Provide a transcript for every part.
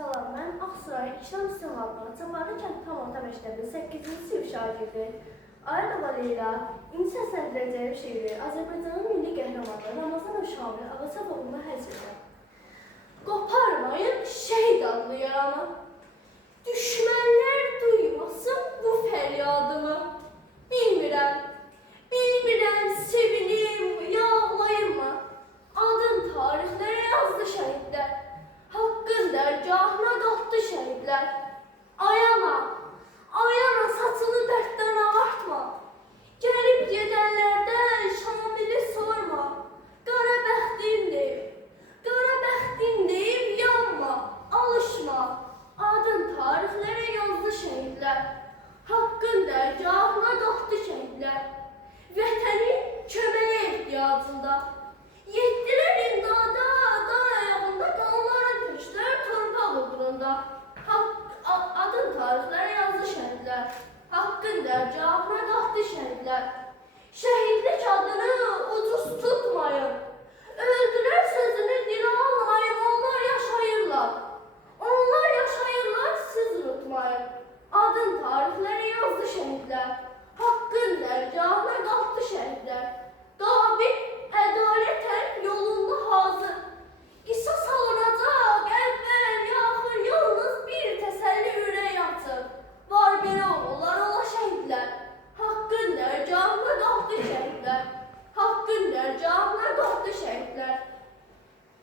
Salam, mən Ağsuray İslam İstiqamlı Çaparlı Kənd Tam Orta Məktəbinin 8-ci sinif şagirdi Ayadova Leyla indi səsləndirəcəyim şeiri Azərbaycanın milli qəhrəmanı Ramazanov Şamil Ağaçafoğluna həsr edirəm. Qoparmayın şəhid adlı yaramı, düşmənlər duymasın bu fəryadımı. Bilmirəm sevinim, yağlayırma, adın tarixlərə yazdı şəhidlər. Haqqın dərgahına qalxdı şəhidlər. Ayana saçını dərddən ağartma. Gəlib gedənlərdən Şamili sorma. Qara bəxtim deyib yanma, alışma. Adın tarixlərə yazdı şəhidlər. Haqqın dərgahına qalxdı şəhidlər. Vətənin köməyə ehtiyacında. Yetdilər imdada, dar ayağında qanlara köçdülər torpaq uğrunda. Adın tarixlərə yazdı şəhidlər. Haqqın dərgahına qalxdı şəhidlər. Şəhidlik adını ucuz tutmayın. Öldülər sözünü dilə almayın, onlar yaşayırlar. Onlar yaşayırlar, siz unutmayın. Adın tarixlərə yazdı şəhidlər. Haqqın dərgahına qalxdı şəhidlər. David ədalətən yolunda hazır. Qisas alınacaq, əvvəl, yaxır, yalnız bir təsəlli ürək açır. Var belə oğullar, ola şəhidlər. Haqqın dərgahına qalxdı şəhidlər. Haqqın dərgahına qalxdı şəhidlər.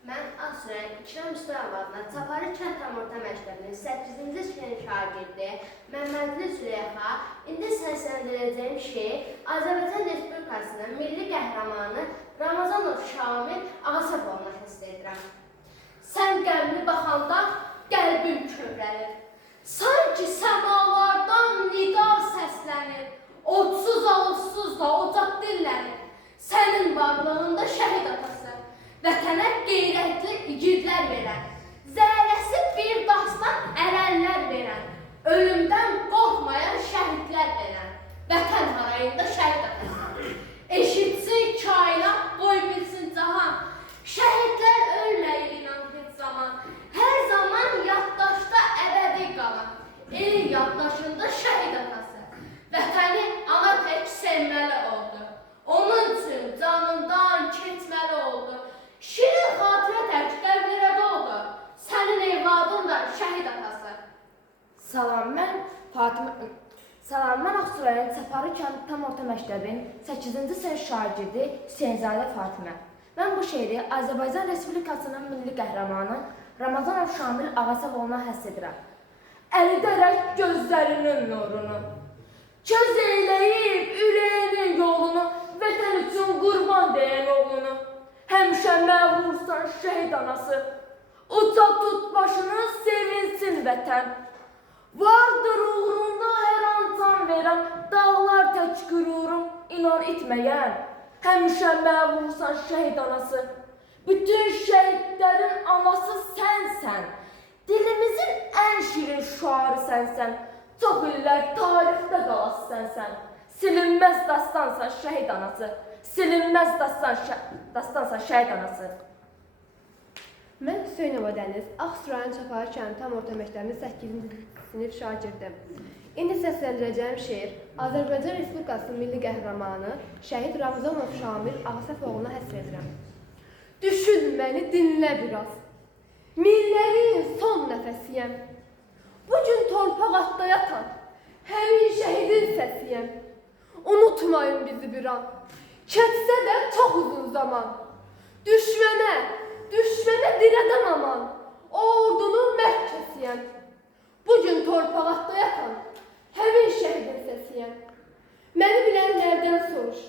Mən Ağsuray İkram Müstəvadına Çaparlı Kənd Tam Orta Məktəbinin 8-ci sinif şagirdi Məmmədli Züleyxa indi səsləndirəcəyim şeir Azərbaycan Respublikasının milli qəhrəmanı Ramazanov Şamil Ağaçafoğluna həsr edirəm. Sən qəmli baxanda qəlbim kövrəlir. Sanki səmalardan nida səslənir. Odsuz alıtsuz da ocaq dillənir. Sənin varlığında şəhid atası. Vətənə qeyrətli igidlər verən, zərrəsi bir dastan ərənlər verən, ölümdən qorxmayan şəhidlər verən, vətən harayında şəhid atası. Eşitsin kainat, qoy bilsin cahan, şəhidlər ölməyir inan heç zaman, hər zaman yaddaşda əbədi qalan, elin yaddaşında şəhid atası. Vətəni ana tək sevməli oldu, onun üçün canından keçməli oldu. Şirin xatirə tək qəlblərə oldu, sənin evladın da şəhid atası. Salam, mən Ağsurayın Çaparlı Kənd Tam Orta Məktəbinin 8-ci sinif şagirdi Hüseynzadə Fatimə. Mən bu şeiri Azərbaycan Respublikasının milli qəhrəmanı Ramazanov Şamil Ağaçafoğluna həsr edirəm. Əli dərək gözlərinin nurunu, göz eyləyib ürəyinin yolunu, vətən üçün qurban deyən oğlunu. Həmişə məğrursan şəhid anası, uca tut başını sevinsin vətən. Vardır uğrunda hər an can verən, dağlar tək qürurum, inan itməyən. Həmişə məğrursan şəhid anası, bütün şəhidlərin anası sənsən. Dilimizin ən şirin şuarı sənsən, çox illər tarixdə qalası sənsən. Silinməz dastansan şəhid anası. Silinməz dastansa şəhid anası. Mən Hüseynova Dəniz, Ağsurayın Çaparlı Kənd Tam Orta Məktəbinin 8-ci sinif şagirdim. İndi səsləndirəcəyim şeir Azərbaycan Respublikasının milli qəhrəmanı şəhid Ramazanov Şamil Ağaçafoğluna həsr edirəm. Düşün məni, dinlə biraz. Millərin son nəfəsiyəm. Bugün torpaq altda yatan həmin şəhidin səsiyəm. Unutmayın bizi bir an. Keçsə də çox uzun zaman. Düşmənə dirədən aman. O ordunun məhkəsiyəm. Bugün torpaq altda yatan həmin şəhidin səsiyəm. Məni bilənlərdən soruş.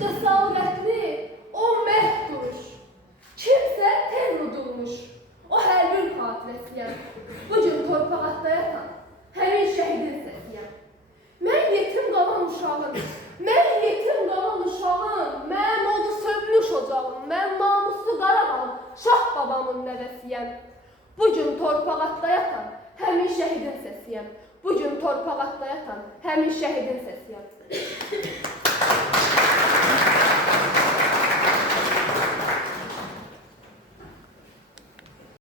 Cəsarətli o məhv duruş. Kimsə tez udulmuş. O hərbin xatirəsiyəm. Bugün torpaq altda yatan həmin şəhidin səsiyəm. Mən yetim qalan uşağım, mən oldu sönmüş ocağım, mən namuslu Qarabağım, Şah babamın nəvəsiyəm. Bugün torpaq altda yatan həmin şəhidin səsiyəm.